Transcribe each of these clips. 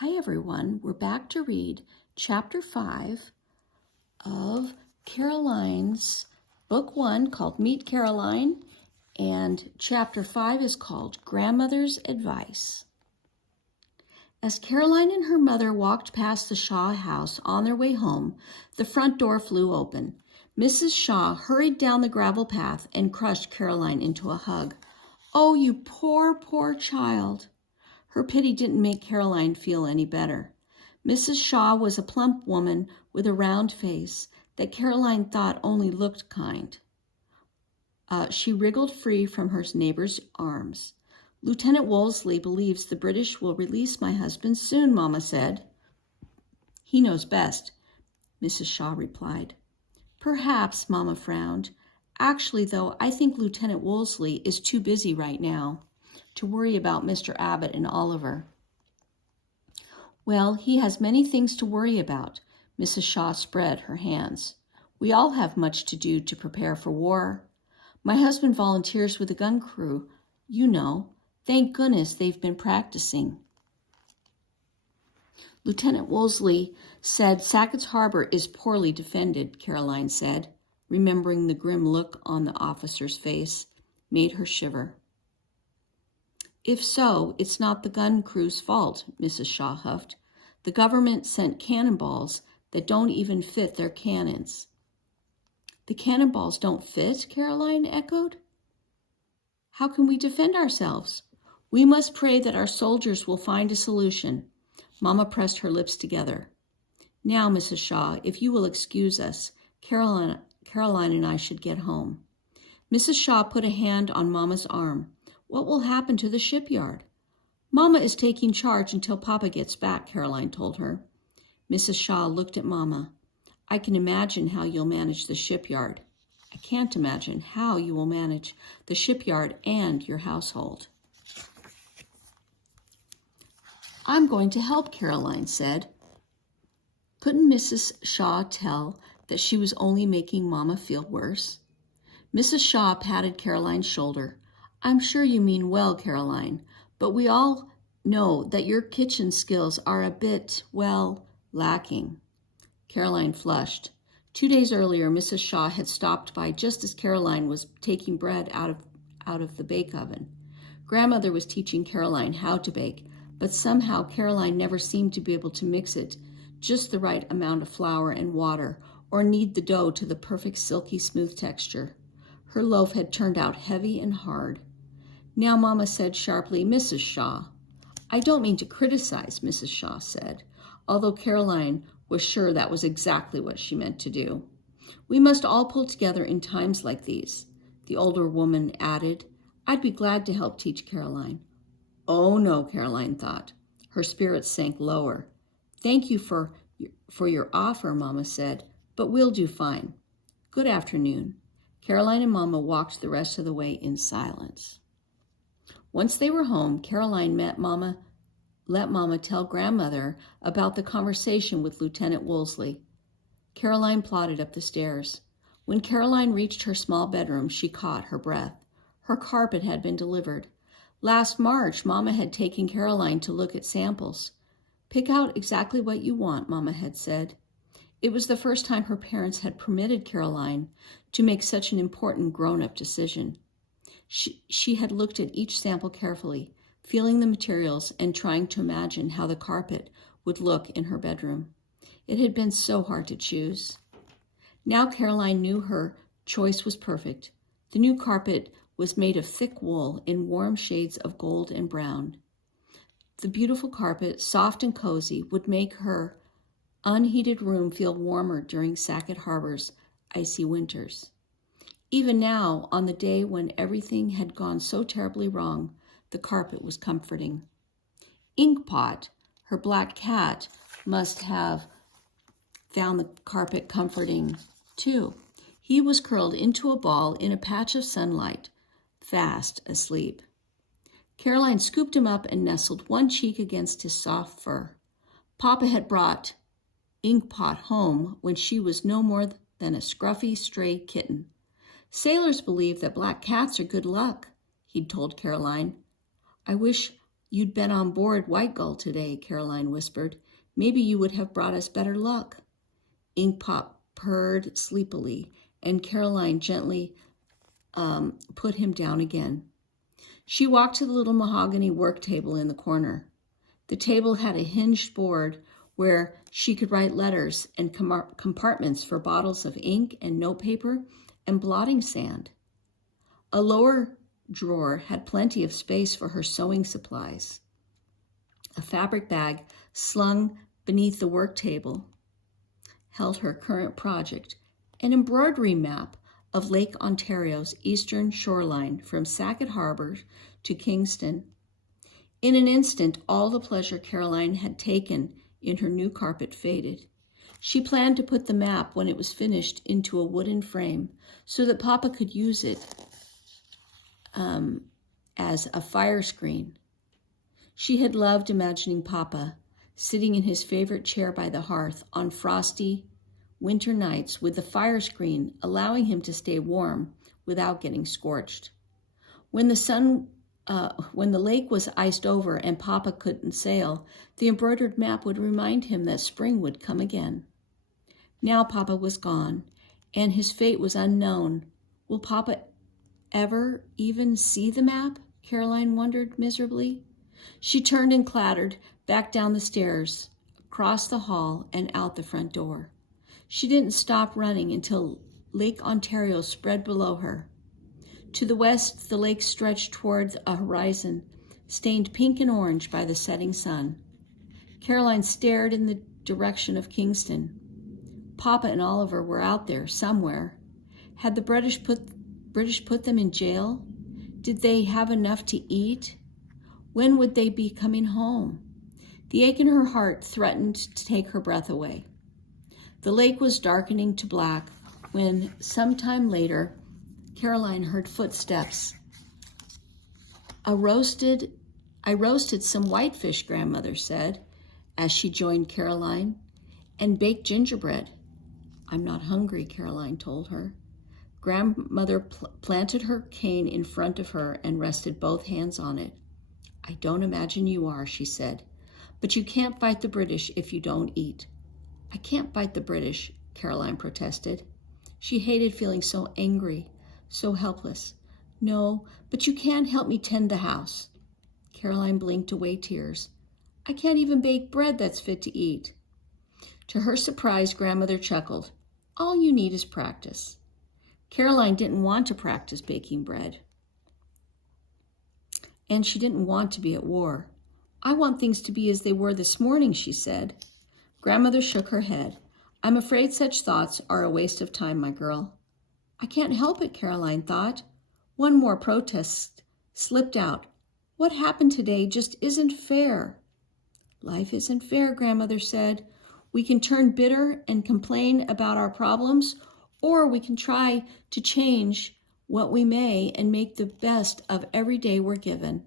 Hi everyone, we're back to read Chapter 5 of Caroline's Book 1 called Meet Caroline, and Chapter 5 is called Grandmother's Advice. As Caroline and her mother walked past the Shaw house on their way home, the front door flew open. Mrs. Shaw hurried down the gravel path and crushed Caroline into a hug. "Oh, you poor, poor child." Her pity didn't make Caroline feel any better. Mrs. Shaw was a plump woman with a round face that Caroline thought only looked kind. She wriggled free from her neighbor's arms. "Lieutenant Wolseley believes the British will release my husband soon," Mama said. "He knows best," Mrs. Shaw replied. "Perhaps," Mama frowned. "Actually, though, I think Lieutenant Wolseley is too busy right now to worry about Mr. Abbott and Oliver." "Well, he has many things to worry about." Mrs. Shaw spread her hands. "We all have much to do to prepare for war. My husband volunteers with the gun crew, you know. Thank goodness they've been practicing." "Lieutenant Wolseley said Sackett's Harbor is poorly defended," Caroline said, remembering the grim look on the officer's face made her shiver. "If so, it's not the gun crew's fault," Mrs. Shaw huffed. "The government sent cannonballs that don't even fit their cannons." "The cannonballs don't fit?" Caroline echoed. "How can we defend ourselves?" "We must pray that our soldiers will find a solution." Mama pressed her lips together. "Now, Mrs. Shaw, if you will excuse us, Caroline and I should get home." Mrs. Shaw put a hand on Mama's arm. "What will happen to the shipyard?" "Mama is taking charge until Papa gets back," Caroline told her. Mrs. Shaw looked at Mama. "I can imagine how you'll manage the shipyard." "I can't imagine how you will manage the shipyard and your household." "I'm going to help," Caroline said. Couldn't Mrs. Shaw tell that she was only making Mama feel worse? Mrs. Shaw patted Caroline's shoulder. "I'm sure you mean well, Caroline, but we all know that your kitchen skills are a bit, well, lacking." Caroline flushed. 2 days earlier, Mrs. Shaw had stopped by just as Caroline was taking bread out of the bake oven. Grandmother was teaching Caroline how to bake, but somehow Caroline never seemed to be able to mix it just the right amount of flour and water, or knead the dough to the perfect silky smooth texture. Her loaf had turned out heavy and hard. Now Mama said sharply, "Mrs. Shaw." "I don't mean to criticize," Mrs. Shaw said, although Caroline was sure that was exactly what she meant to do. "We must all pull together in times like these," the older woman added. "I'd be glad to help teach Caroline." "Oh no," Caroline thought. Her spirits sank lower. "Thank you for your offer," Mama said, "but we'll do fine. Good afternoon." Caroline and Mama walked the rest of the way in silence. Once they were home, Caroline let Mama tell Grandmother about the conversation with Lieutenant Wolseley. Caroline plodded up the stairs. When Caroline reached her small bedroom, she caught her breath. Her carpet had been delivered. Last March, Mama had taken Caroline to look at samples. "Pick out exactly what you want," Mama had said. It was the first time her parents had permitted Caroline to make such an important grown-up decision. She had looked at each sample carefully, feeling the materials and trying to imagine how the carpet would look in her bedroom. It had been so hard to choose. Now Caroline knew her choice was perfect. The new carpet was made of thick wool in warm shades of gold and brown. The beautiful carpet, soft and cozy, would make her unheated room feel warmer during Sackett Harbor's icy winters. Even now, on the day when everything had gone so terribly wrong, the carpet was comforting. Inkpot, her black cat, must have found the carpet comforting too. He was curled into a ball in a patch of sunlight, fast asleep. Caroline scooped him up and nestled one cheek against his soft fur. Papa had brought Inkpot home when she was no more than a scruffy stray kitten. "Sailors believe that black cats are good luck," he'd told Caroline. "I wish you'd been on board White Gull today," Caroline whispered. "Maybe you would have brought us better luck." Inkpop purred sleepily, and Caroline gently put him down again. She walked to the little mahogany work table in the corner. The table had a hinged board where she could write letters and compartments for bottles of ink and notepaper and blotting sand. A lower drawer had plenty of space for her sewing supplies. A fabric bag slung beneath the work table held her current project, an embroidery map of Lake Ontario's eastern shoreline from Sackett Harbor to Kingston. In an instant, all the pleasure Caroline had taken in her new carpet faded. She planned to put the map, when it was finished, into a wooden frame so that Papa could use it as a fire screen. She had loved imagining Papa sitting in his favorite chair by the hearth on frosty winter nights with the fire screen allowing him to stay warm without getting scorched. When the lake was iced over and Papa couldn't sail, the embroidered map would remind him that spring would come again. Now Papa was gone, and his fate was unknown. Will Papa ever even see the map? Caroline wondered miserably. She turned and clattered back down the stairs, across the hall, and out the front door. She didn't stop running until Lake Ontario spread below her. To the west, the lake stretched toward a horizon stained pink and orange by the setting sun. Caroline stared in the direction of Kingston. Papa and Oliver were out there somewhere. Had the British put them in jail? Did they have enough to eat? When would they be coming home? The ache in her heart threatened to take her breath away. The lake was darkening to black when, sometime later, Caroline heard footsteps. I roasted some whitefish," Grandmother said, as she joined Caroline, "and baked gingerbread." "I'm not hungry," Caroline told her. Grandmother planted her cane in front of her and rested both hands on it. "I don't imagine you are," she said, "but you can't fight the British if you don't eat." "I can't fight the British," Caroline protested. She hated feeling so angry, so helpless. "No, but you can help me tend the house." Caroline blinked away tears. "I can't even bake bread that's fit to eat." To her surprise, Grandmother chuckled. "All you need is practice." Caroline didn't want to practice baking bread. And she didn't want to be at war. "I want things to be as they were this morning," she said. Grandmother shook her head. "I'm afraid such thoughts are a waste of time, my girl." "I can't help it," Caroline thought. One more protest slipped out. "What happened today just isn't fair." "Life isn't fair," Grandmother said. "We can turn bitter and complain about our problems, or we can try to change what we may and make the best of every day we're given."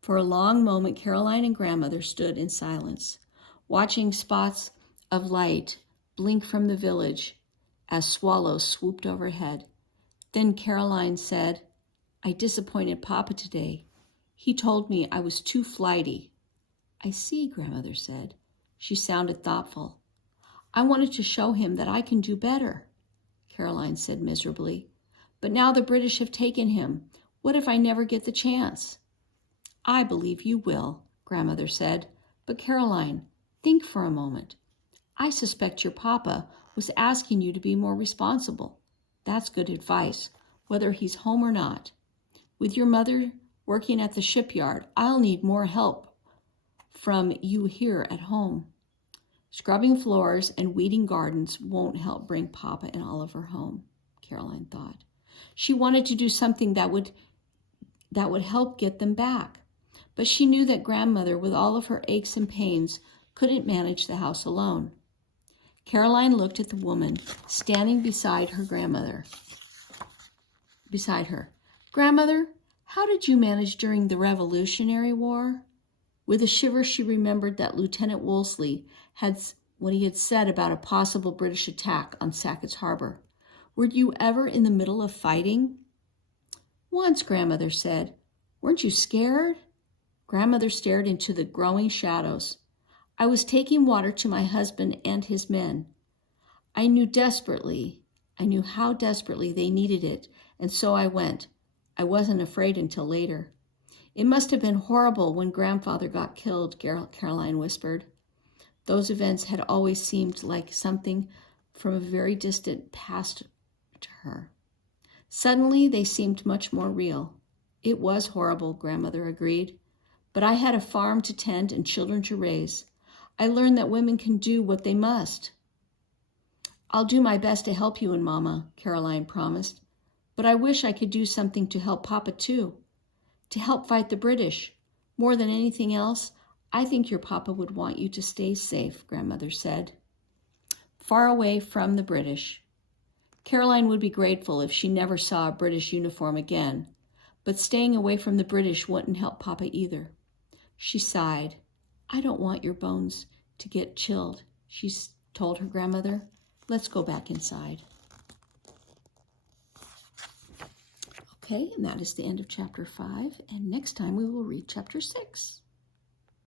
For a long moment, Caroline and Grandmother stood in silence, watching spots of light blink from the village as swallows swooped overhead. Then Caroline said, "I disappointed Papa today. He told me I was too flighty." "I see," Grandmother said. She sounded thoughtful. "I wanted to show him that I can do better," Caroline said miserably. "But now the British have taken him. What if I never get the chance?" "I believe you will," Grandmother said. "But Caroline, think for a moment. I suspect your Papa was asking you to be more responsible. That's good advice, whether he's home or not. With your mother working at the shipyard, I'll need more help from you here at home. Scrubbing floors and weeding gardens won't help bring Papa and Oliver home," Caroline thought. She wanted to do something that would help get them back. But she knew that Grandmother, with all of her aches and pains, couldn't manage the house alone. Caroline looked at the woman standing beside her. "Grandmother, how did you manage during the Revolutionary War?" With a shiver, she remembered that Lieutenant Wolseley had said about a possible British attack on Sackett's Harbor. "Were you ever in the middle of fighting?" "Once," Grandmother said. "Weren't you scared?" Grandmother stared into the growing shadows. I was taking water to my husband and his men. I knew how desperately they needed it, and so I went. I wasn't afraid until later. It must have been horrible when Grandfather got killed, Caroline whispered. Those events had always seemed like something from a very distant past to her. Suddenly, they seemed much more real. It was horrible, Grandmother agreed. But I had a farm to tend and children to raise. I learned that women can do what they must. I'll do my best to help you and Mama, Caroline promised. But I wish I could do something to help Papa too. To help fight the British. More than anything else, I think your Papa would want you to stay safe, Grandmother said. Far away from the British. Caroline would be grateful if she never saw a British uniform again, but staying away from the British wouldn't help Papa either. She sighed. I don't want your bones to get chilled, she told her grandmother. Let's go back inside. Okay, and that is the end of chapter 5, and next time we will read chapter 6.